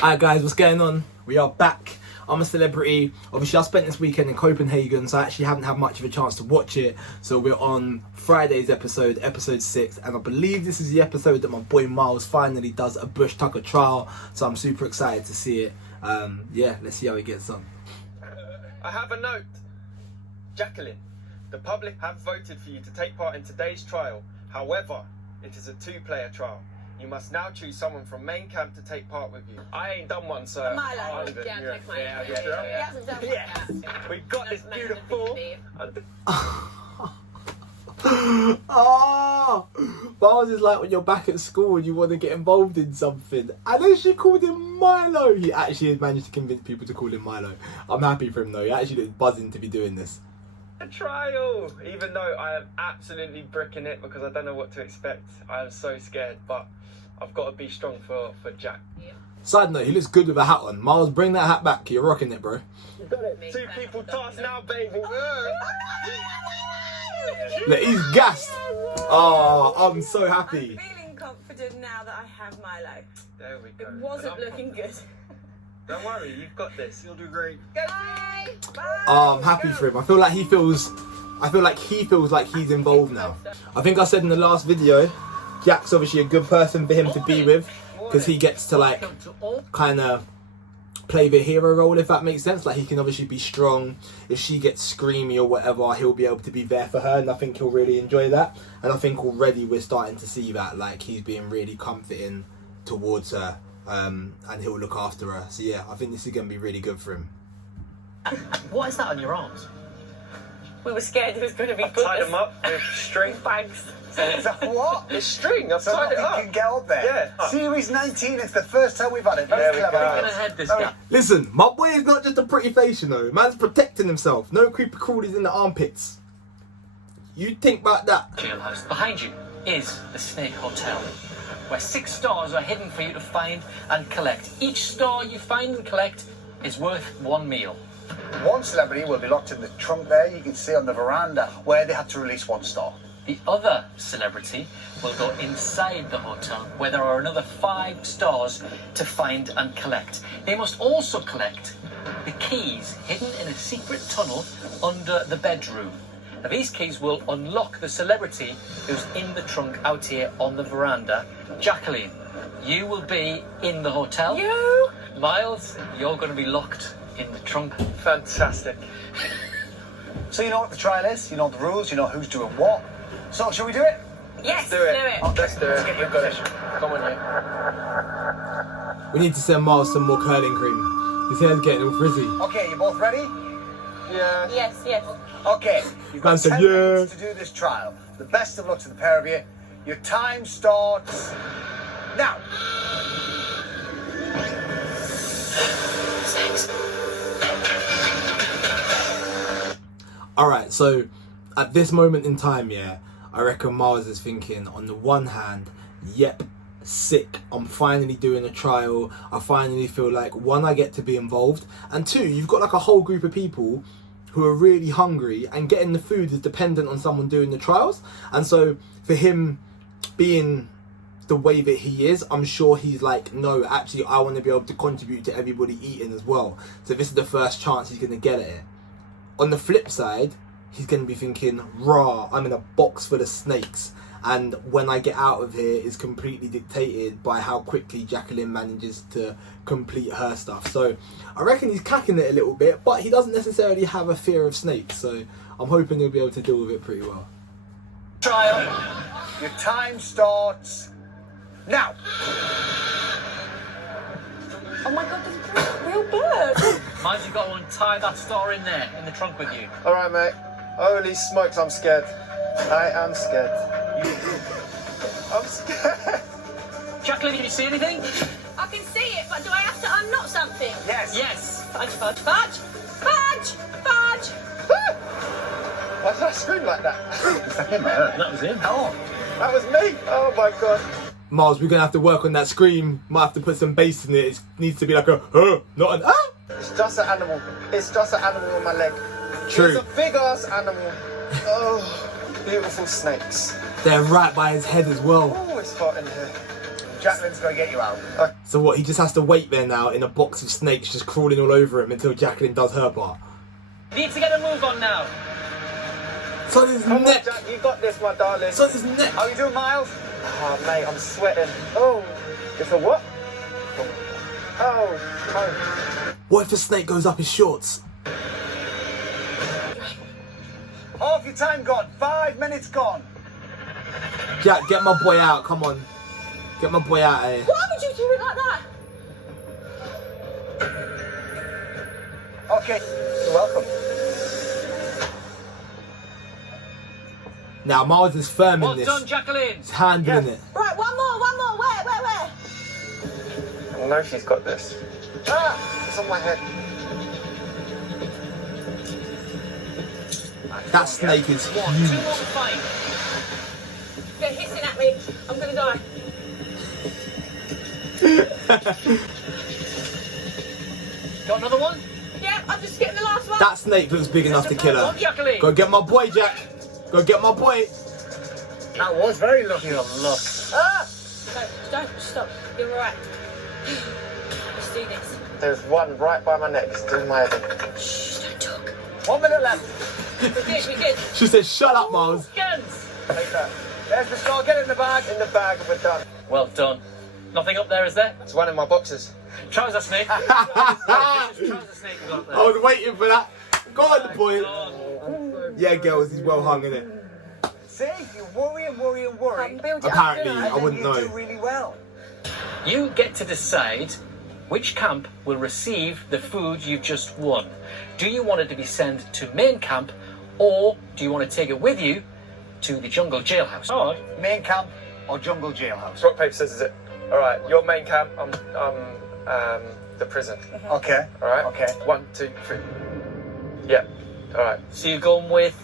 Alright guys, what's going on? We are back. I'm a celebrity. Obviously I spent this weekend in Copenhagen, so I actually haven't had much of a chance to watch it. So we're on Friday's episode, episode 6, and I believe this is the episode that my boy Myles finally does a Bush Tucker trial. So I'm super excited to see it. Yeah, let's see how he gets on. I have a note. Jacqueline, the public have voted for you to take part in today's trial. However, it is a two-player trial. You must now choose someone from main camp to take part with you. I ain't done one, so... Milo. We got this beautiful... Oh, Myles is like when you're back at school and you want to get involved in something. And then she called him Milo. He actually has managed to convince people to call him Milo. I'm happy for him though. He actually looks buzzing to be doing this. A trial! Even though I am absolutely bricking it because I don't know what to expect. I am so scared, but I've got to be strong for Jack. Yeah. Side note, he looks good with a hat on. Myles, bring that hat back. You're rocking it, bro. You got it. Two people task now, baby. Look, he's gassed. Oh, I'm so happy. I'm feeling confident now that I have Milo. There we go. It wasn't looking good. Don't worry, you've got this. You'll do great. Bye. Bye. Oh, I'm happy for him. I feel like he feels like he's involved now. I think I said in the last video, Jack's obviously a good person for him to be with because he gets to like kind of play the hero role, if that makes sense. Like he can obviously be strong. If she gets screamy or whatever, he'll be able to be there for her, and I think he'll really enjoy that. And I think already we're starting to see that, like he's being really comforting towards her, and he'll look after her. So yeah, I think this is going to be really good for him. What is that on your arms? We were scared it was going to be Tied them up with string. bags. Is that what? It's string. I've So tied it nothing up. can get up there? Yeah. Series 19, it's the first time we've had it. Very There we clever. go. I'm gonna head this guy. Listen, my boy is not just a pretty face, you know. Man's protecting himself. No creepy crawlies in the armpits. You think about that. Jailhouse. Behind you is the Snake Hotel, where 6 stars are hidden for you to find and collect. Each star you find and collect is worth 1 meal. One celebrity will be locked in the trunk there. You can see on the veranda where they had to release 1 star. The other celebrity will go inside the hotel, where there are another 5 stars to find and collect. They must also collect the keys hidden in a secret tunnel under the bedroom. Now, these keys will unlock the celebrity who's in the trunk out here on the veranda. Jacqueline, you will be in the hotel. You? Myles, you're going to be locked in the trunk. Fantastic. So you know what the trial is, you know the rules, you know who's doing what. So shall we do it? Yes, Do it. Okay. Let's do it. Let's get We've got it. Come on, you. We need to send Myles some more curling cream. His hair's getting all frizzy. Okay, you both ready? Yeah. Yes, yes. Okay, you've got Man said, 10 yeah. minutes to do this trial. The best of luck to the pair of you. Your time starts now. Alright, so at this moment in time, yeah, I reckon Myles is thinking, on the one hand, yep, sick, I'm finally doing a trial. I finally feel like, 1, I get to be involved, and 2, you've got like a whole group of people who are really hungry, and getting the food is dependent on someone doing the trials. And so for him being the way that he is, I'm sure he's like, no, actually I want to be able to contribute to everybody eating as well. So this is the first chance he's going to get at it. On the flip side, he's going to be thinking, rah, I'm in a box full of snakes, and when I get out of here is completely dictated by how quickly Jacqueline manages to complete her stuff. So I reckon he's cacking it a little bit, but he doesn't necessarily have a fear of snakes, so I'm hoping he'll be able to deal with it pretty well. Trial. Your time starts now. Oh my God, there's a real bird. Myles, you've got to untie that star in there, in the trunk with you. All right, mate. Holy smokes, I'm scared. I am scared. I'm scared. Jacqueline, can you see anything? I can see it, but do I have to unknot something? Yes. Yes. Fudge, fudge, fudge. Fudge, fudge. Why did I scream like that? That was him. Oh, That was me. Oh my God. Myles, we're going to have to work on that scream. Might have to put some bass in it. It needs to be like a, not an, ah! It's just an animal. It's just an animal on my leg. True. It's a big ass animal. Oh, beautiful snakes. They're right by his head as well. Oh, it's hot in here. Jacqueline's going to get you out. So what, he just has to wait there now in a box of snakes just crawling all over him until Jacqueline does her part? Need to get a move on now. So his Come neck. on, Jack, you got this, my darling. So his neck. How you doing, Myles? Oh, mate, I'm sweating. Oh, it's a what? Oh. What if a snake goes up his shorts? Half your time gone. 5 minutes gone. Jack, get my boy out. Come on. Get my boy out of here. Why would you do it like that? Okay, you're welcome. Now, Myles is firm in Well this. done, Jacqueline. He's handling it. Right, one more. Where? I know she's got this. Ah, it's on my head. That snake is One, huge. 2 more to find. They're hissing at me. I'm gonna die. Got another one? Yeah, I'm just getting the last one. That snake looks big enough to kill her. One, Jacqueline. Go get my boy, Jack. Go get my boy. That was very lucky. Your luck. Ah! Don't stop. You're right. Let's do this. There's one right by my neck, still in my head. Shh, don't talk. 1 minute left. We're good. She said, shut up, Myles. Guns. Take that. There's the star. Get it in the bag. In the bag, we're done. Well done. Nothing up there, is there? There's one in my boxes. Trouser snake. This is trouser snake we got there. I was waiting for that. Go on, boy. God. Yeah, girls, he's well hung, innit? See, you worry and worry and worry. Build it Apparently, up. I wouldn't You do know. really well. You get to decide which camp will receive the food you've just won. Do you want it to be sent to main camp, or do you want to take it with you to the jungle jailhouse? Oh, Main camp or jungle jailhouse? Rock, paper, scissors, it. All right, your main camp. I'm the prison. Okay. All right. Okay. 1, 2, 3. Yeah. All right. so you're going with...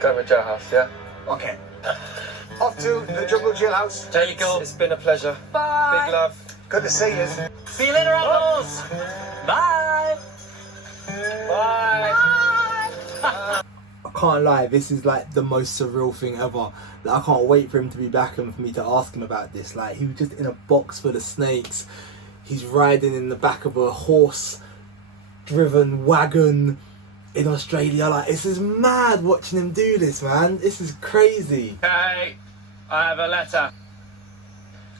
Go with jailhouse. Yeah. Okay. Off to the jungle jailhouse. There you go. It's been a pleasure. Bye. Big love. Good to see you. See you later, outlaws. Bye. Bye. I can't lie, this is like the most surreal thing ever. Like, I can't wait for him to be back and for me to ask him about this. Like, he was just in a box full of snakes. He's riding in the back of a horse-driven wagon in Australia. Like, this is mad watching him do this, man. This is crazy. Hey, I have a letter.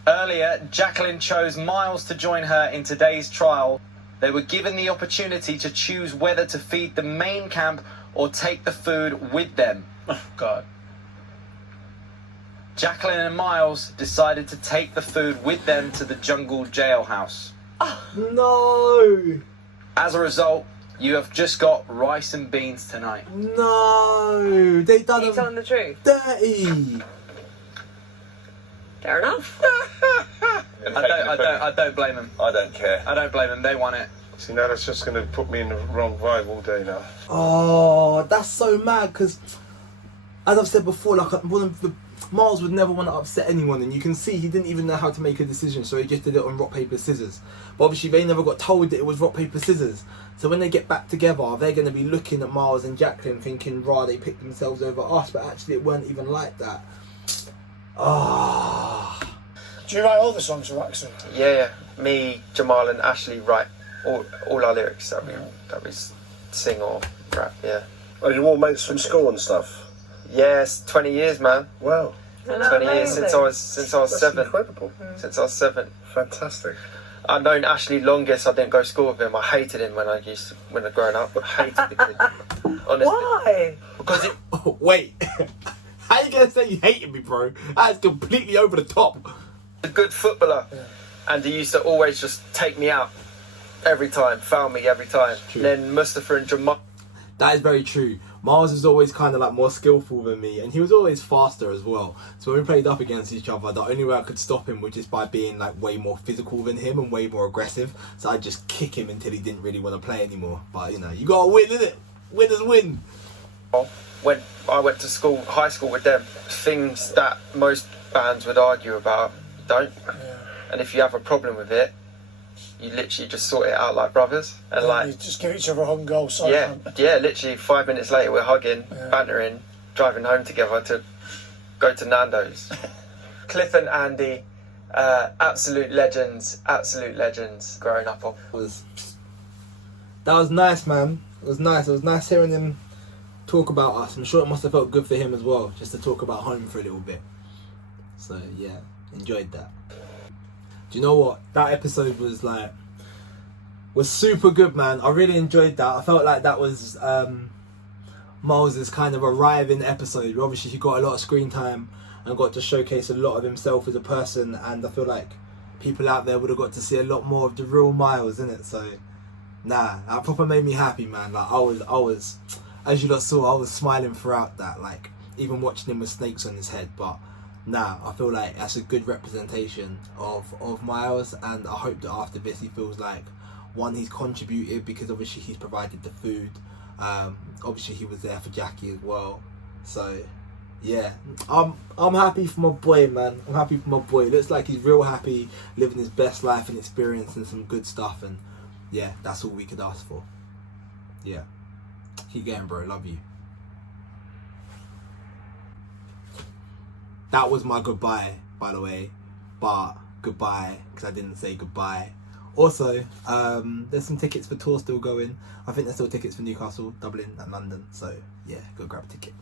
Earlier, Jacqueline chose Myles to join her in today's trial. They were given the opportunity to choose whether to feed the main camp or take the food with them. Oh, God. Jacqueline and Myles decided to take the food with them to the jungle jailhouse. No! As a result, you have just got rice and beans tonight. No! They done Are you telling him the truth? dirty! Fair enough. I don't blame them. I don't care. I don't blame them. They want it. See, now that's just going to put me in the wrong vibe all day now. Oh, that's so mad, because as I've said before, like, Myles would never want to upset anyone, and you can see he didn't even know how to make a decision, so he just did it on rock, paper, scissors. But obviously they never got told that it was rock, paper, scissors. So when they get back together, they're going to be looking at Myles and Jacqueline thinking, rah, they picked themselves over us, but actually it weren't even like that. Ah. Do you write all the songs for Rak-Su? Yeah. Me, Jamal, and Ashley write all our lyrics that we sing or rap. Yeah. Oh, you're all mates from school and stuff? Yes, 20 years, man. Wow. 20 years since I was That's 7. incredible. Since I was 7. Fantastic. I've known Ashley longest. I didn't go to school with him. I hated him when I growing up. I hated the kid. Honestly. Why? Because it. Oh, wait. How you going to say you hated me, bro? That's completely over the top. A good footballer, and he used to always just take me out every time, foul me every time. True. Then Mustafa and Jamal. That is very true. Myles is always kind of like more skillful than me, and he was always faster as well. So when we played up against each other, the only way I could stop him was just by being like way more physical than him and way more aggressive. So I'd just kick him until he didn't really want to play anymore. But you know, you gotta win, innit? Winners win. When I went to high school with them, things that most bands would argue about, don't. And if you have a problem with it, you literally just sort it out like brothers. And You just give each other a hug goal. yeah, literally 5 minutes later we're hugging, bantering, driving home together to go to Nando's. Cliff and Andy Absolute legends growing up on. That was nice, man. It was nice hearing him talk about us. I'm sure it must have felt good for him as well, just to talk about home for a little bit. So yeah, enjoyed that. Do you know what? That episode was super good, man. I really enjoyed that. I felt like that was Myles' kind of arriving episode. Obviously he got a lot of screen time and got to showcase a lot of himself as a person, and I feel like people out there would have got to see a lot more of the real Myles, innit? So nah, that proper made me happy, man. Like I was, as you lot saw, I was smiling throughout that, like even watching him with snakes on his head. But nah, I feel like that's a good representation of Myles, and I hope that after this he feels like, one, he's contributed because obviously he's provided the food. Obviously he was there for Jackie as well. So yeah, I'm happy for my boy, man. I'm happy for my boy. Looks like he's real happy, living his best life and experiencing some good stuff, and yeah, that's all we could ask for. Yeah, keep going, bro. Love you. That was my goodbye, by the way. But goodbye, because I didn't say goodbye. Also, there's some tickets for tour still going. I think there's still tickets for Newcastle, Dublin and London. So yeah, go grab a ticket.